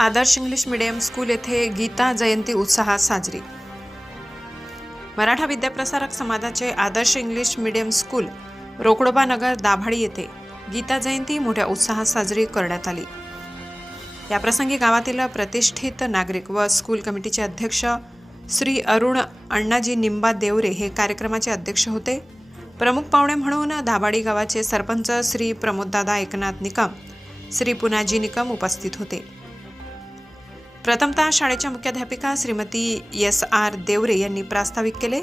आदर्श English medium school येथे गीता जयंती उत्साहात साजरी. मराठा विद्याप्रसारक समाजाचे Adarsh English medium school Rokdoba Nagar Dabhadi येथे गीता जयंती मोठ्या उत्साहात साजरी करण्यात आली. याप्रसंगी गावातील प्रतिष्ठित नागरिक व स्कूल कमिटीचे अध्यक्ष श्री अरुण अण्णाजी निंबा देवरे हे कार्यक्रमाचे अध्यक्ष होते. प्रमुख पाहुणे म्हणून दाभाडी गावाचे सरपंच श्री प्रमोददादा एकनाथ निकम श्री पुनाजी निकम उपस्थित होते. प्रथमतः शाळेच्या मुख्याध्यापिका श्रीमती एस आर देवरे यांनी प्रास्ताविक केले.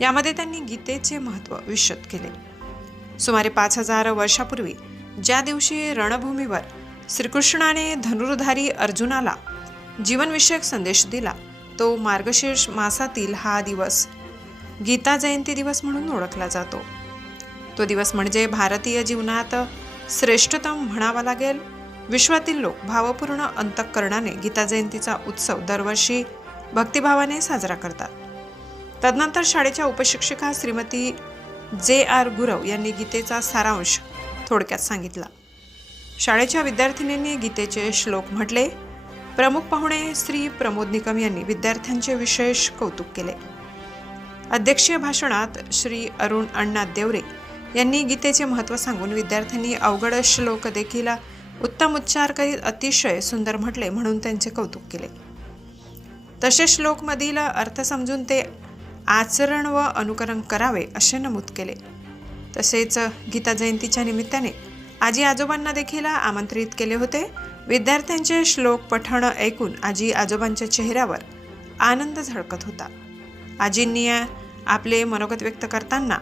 यामध्ये त्यांनी गीतेचे महत्त्व विशद केले. सुमारे पाच हजार वर्षापूर्वी ज्या दिवशी रणभूमीवर श्रीकृष्णाने धनुर्धारी अर्जुनाला जीवनविषयक संदेश दिला तो मार्गशीर्ष मासातील हा दिवस गीता जयंती दिवस म्हणून ओळखला जातो. तो दिवस म्हणजे भारतीय जीवनात श्रेष्ठतम म्हणावा लागेल. विश्वातील लोक भावपूर्ण अंतःकरणाने गीता जयंतीचा उत्सव दरवर्षी भक्तिभावाने साजरा करतात. तदनंतर शाळेच्या उपशिक्षिका श्रीमती जे आर गुरव यांनी गीतेचा सारांश थोडक्यात सांगितला. शाळेच्या विद्यार्थिनींनी गीतेचे श्लोक म्हटले. प्रमुख पाहुणे श्री प्रमोद निकम यांनी विद्यार्थ्यांचे विशेष कौतुक केले. अध्यक्षीय भाषणात श्री अरुण अण्णा देवरे यांनी गीतेचे महत्त्व सांगून विद्यार्थ्यांनी अवघड श्लोक देखील उत्तम उच्चार करीत अतिशय सुंदर म्हटले म्हणून त्यांचे कौतुक केले. तसे श्लोकमधील अर्थ समजून ते आचरण व अनुकरण करावे असे नमूद केले. तसेच गीता जयंतीच्या निमित्ताने आजी आजोबांना देखील आमंत्रित केले होते. विद्यार्थ्यांचे श्लोक पठण ऐकून आजी आजोबांच्या चेहऱ्यावर आनंद झळकत होता. आजींनी आपले मनोगत व्यक्त करताना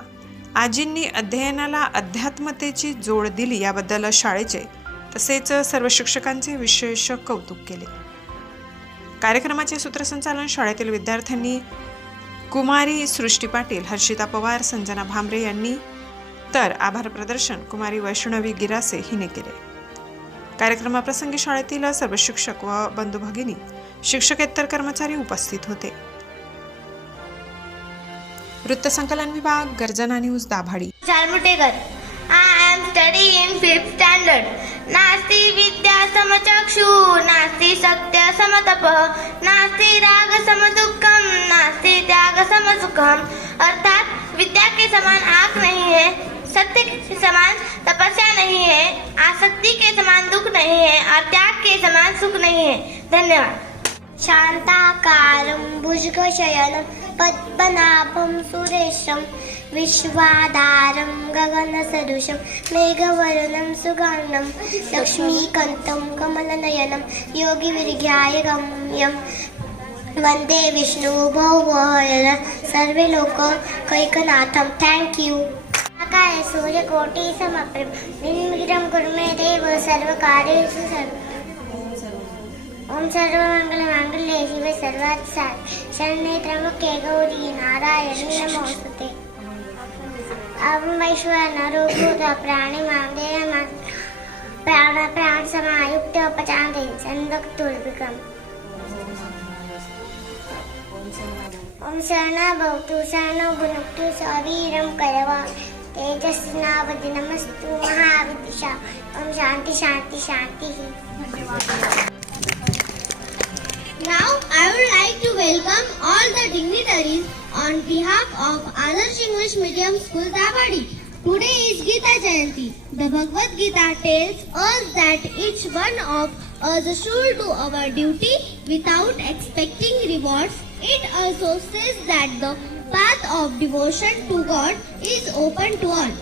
आजींनी अध्ययनाला अध्यात्मतेची जोड दिली याबद्दल शाळेचे तसेच सर्व शिक्षकांचे विशेष कौतुक केले. कार्यक्रमाचे सूत्रसंचालन शाळेतील विद्यार्थ्यांनी कुमारी सृष्टी पाटील हर्षिता पवार संजना भांबरे यांनी तर आभार प्रदर्शन कुमारी वैष्णवी गिरासे हिने केले. कार्यक्रमाप्रसंगी शाळेतील सर्व शिक्षक व बंधू भगिनी शिक्षकेतर कर्मचारी उपस्थित होते. वृत्तसंकलन विभाग Garjana news Dabhadi. Study in fifth standard नास्ति विद्या समचक्षु नास्ति सत्य समतप नास्ति राग समदुःखम नास्ति त्याग समसुखम अर्थात विद्या के समान आँख नहीं है, सत्य के समान तपस्या नहीं है, आसक्ति के समान दुख नहीं है और त्याग के समान सुख नहीं है। धन्यवाद। शान्ताकारं भुजगशयनं, पद्मनाभं, सुरेशं വിശ്വാധാരം ഗഗനസദൃശം മേഘവരുണം സുഗാണം ലക്ഷ്മീകന്തം കമലനയനം യോഗിവിരിഖ്യായ ഗമ്യം വന്ദേ വിഷ്ണു ഭൗമോഹര സർവേ കൈകനാഥം താങ്ക് യു ആകായ സൂര്യകോട്ടി സമപ്രം നിൻമിരം കുർമേ ദേവ സർവകാര്യേഷു സർവ ഓം സർവമംഗള മംഗളേ ശിവ സർവാത്സാ ശരണേ ത്രമുഖേ ഗൗരി നാരായണി നമോസ്തുതേ अहं वैश्वानरो प्राणी मां प्राण प्राण समायुक्त उपचारे संदक्तुर्भिकम् ओम शरणा भवतु शरणो भुनक्तु शरीरं करवा तेजस्नावधि नमस्तु महाविदिशा ओम शांति शांति शांति Now I would like to welcome all the dignitaries on behalf of Adarsh English Medium School Dabadi. Today is Gita Jayanti. The Bhagavad Gita tells us that each one of us should do our duty without expecting rewards. It also says that the path of devotion to God is open to all.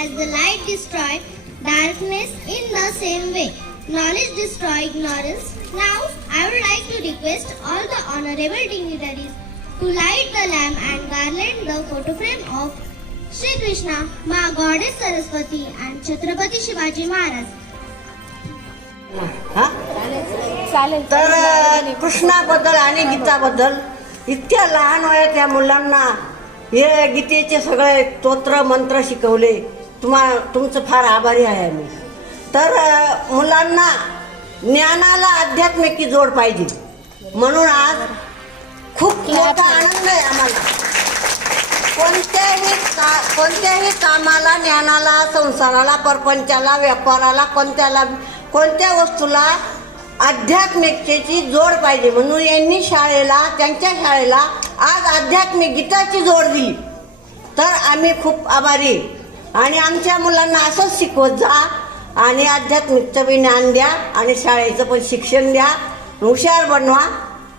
As the light destroys darkness in the same way, knowledge destroys ignorance. Now, I would like to request all the honorable dignitaries to light the lamp and garland the photo frame of Shri Krishna, Ma Goddess Saraswati and Chhatrapati Shivaji Maharaj. हा? तर कृष्णाबद्दल आणि गीताबद्दल इतक्या लहान वयात या मुलांना हे गीतेचे सगळे स्तोत्र मंत्र शिकवले तुम्हा तुमचं फार आभारी आहे मी तर अ, मुलांना ज्ञानाला आध्यात्मिकी जोड पाहिजे म्हणून आज खूप मोठा आनंद आहे आम्हाला. कोणत्याही का कोणत्याही कामाला ज्ञानाला संसाराला परपंचाला व्यापाराला कोणत्याला कोणत्या वस्तूला आध्यात्मिकतेची जोड पाहिजे. म्हणून यांनी शाळेला त्यांच्या शाळेला आज आध्यात्मिक गीताची जोड दिली. तर आम्ही खूप आभारी आणि आमच्या मुलांना असंच शिकवत जा आणि आध्यात्मिकचं बी ज्ञान द्या आणि शाळेचं पण शिक्षण द्या. हुशार बनवा.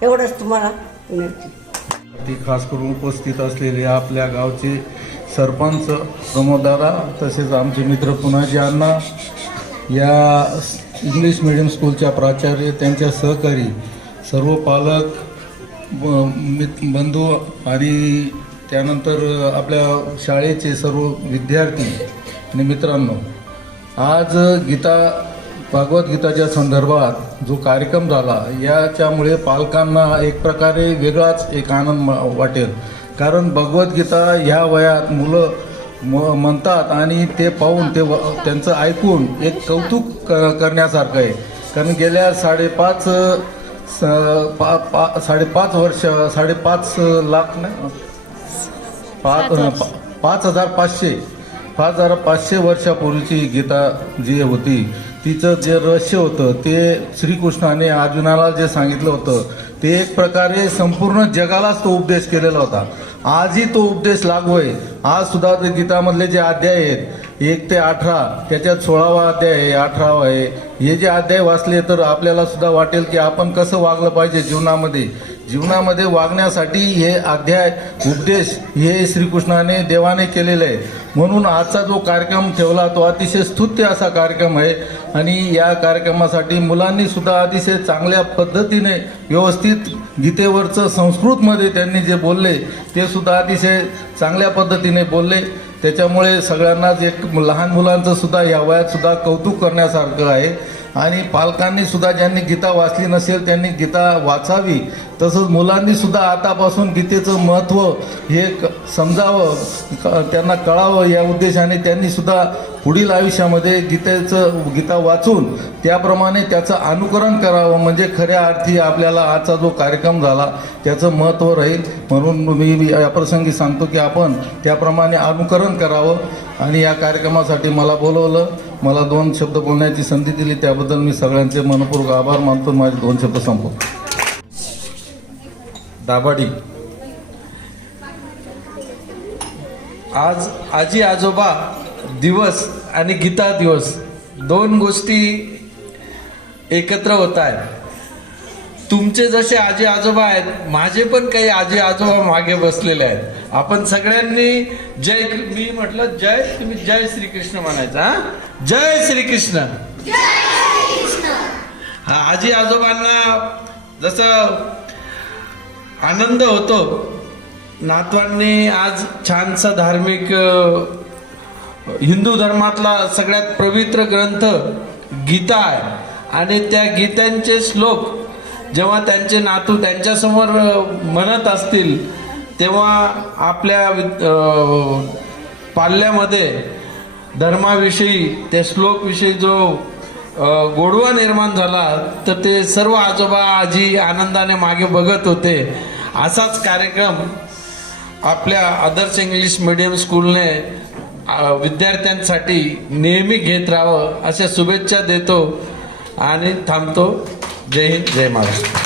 एवढंच तुम्हाला विनंती ती खास करून उपस्थित असलेले आपल्या गावचे सरपंच प्रमोदारा तसेच आमचे मित्र पुनाजी अण्णा या इंग्लिश मिडियम स्कूलच्या प्राचार्य त्यांच्या सहकारी सर्व पालक ब- बंधू आणि त्यानंतर आपल्या शाळेचे सर्व विद्यार्थी आणि मित्रांनो आज गीता भगवद्गीताच्या संदर्भात जो कार्यक्रम झाला याच्यामुळे पालकांना एक प्रकारे वेगळाच एक आनंद वाटेल. कारण भगवद्गीता ह्या वयात मुलं म- म्हणतात आणि ते पाहून ते व- त्यांचं ऐकून एक कौतुक क- करण्यासारखं आहे. कारण गेल्या साडेपाच स- पा पा साडेपाच वर्ष साडेपाच लाख नाही? पाच पा- पाच हजार पाचशे पाच हजार पाचशे वर्षापूर्वीची गीता जी होती तिचं जे रहस्य होतं ते श्रीकृष्णाने अर्जुनाला जे सांगितलं होतं ते एक प्रकारे संपूर्ण जगालाच तो उपदेश केलेला होता. आजही तो उपदेश लागू आहे. आज सुद्धा ते गीतामधले जे अध्याय आहेत एक ते अठरा त्याच्यात सोळावा अध्याय आहे अठरावा आहे. हे जे अध्याय वाचले तर आपल्याला सुद्धा वाटेल की आपण कसं वागलं पाहिजे जीवनामध्ये. जीवनामध्ये वागण्यासाठी हे अध्याय उपदेश हे श्रीकृष्णाने देवाने केलेले आहे. म्हणून आजचा जो कार्यक्रम ठेवला तो अतिशय स्तुत्य असा कार्यक्रम आहे. आणि या कार्यक्रमासाठी मुलांनी सुद्धा अतिशय चांगल्या पद्धतीने व्यवस्थित गीतेवरचं संस्कृतमध्ये त्यांनी जे बोलले ते सुद्धा अतिशय चांगल्या पद्धतीने बोलले. त्याच्यामुळे सगळ्यांनाच एक लहान मुलांचं सुद्धा या वयात सुद्धा कौतुक करण्यासारखं आहे. आणि पालकांनी सुद्धा ज्यांनी गीता वाचली नसेल त्यांनी गीता वाचावी. तसंच मुलांनी सुद्धा आतापासून गीतेचं महत्त्व हे क- समजावं क- त्यांना कळावं या उद्देशाने त्यांनी सुद्धा पुढील आयुष्यामध्ये गीतेचं गीता वाचून त्याप्रमाणे त्याचं अनुकरण करावं. म्हणजे खऱ्या अर्थी आपल्याला आजचा जो कार्यक्रम झाला त्याचं महत्त्व राहील. म्हणून मी या प्रसंगी सांगतो की आपण त्याप्रमाणे अनुकरण करावं. आणि या कार्यक्रमासाठी मला बोलवलं मला दोन शब्द बोलण्याची संधी दिली त्याबद्दल मी सगळ्यांचे मनपूर्वक आभार मानतो माझे दोन शब्द संपव दाभाडी आज आजी आजोबा दिवस आणि गीता दिवस दोन गोष्टी एकत्र होत आहेत. तुमचे जसे आजी आजोबा आहेत माझे पण काही आजी आजोबा मागे बसलेले आहेत. आपण सगळ्यांनी जय मी म्हटलं जय तुम्ही जय श्रीकृष्ण म्हणायचं हा? जय श्रीकृष्ण. हा आजी आजोबांना जसं आनंद होतो नातवांनी आज छानसा धार्मिक हिंदू धर्मातला सगळ्यात पवित्र ग्रंथ गीता आहे. आणि त्या गीतांचे श्लोक जेव्हा त्यांचे नातू त्यांच्यासमोर म्हणत असतील तेव्हा आपल्या वि- पाल्यामध्ये धर्माविषयी ते श्लोकविषयी जो गोडवा निर्माण झाला तर ते सर्व आजोबा आजी आनंदाने मागे बघत होते. असाच कार्यक्रम आपल्या आदर्श इंग्लिश मिडियम स्कूलने विद्यार्थ्यांसाठी नेहमी घेत राहावं अशा शुभेच्छा देतो आणि थांबतो. जय हिंद जय महाराष्ट्र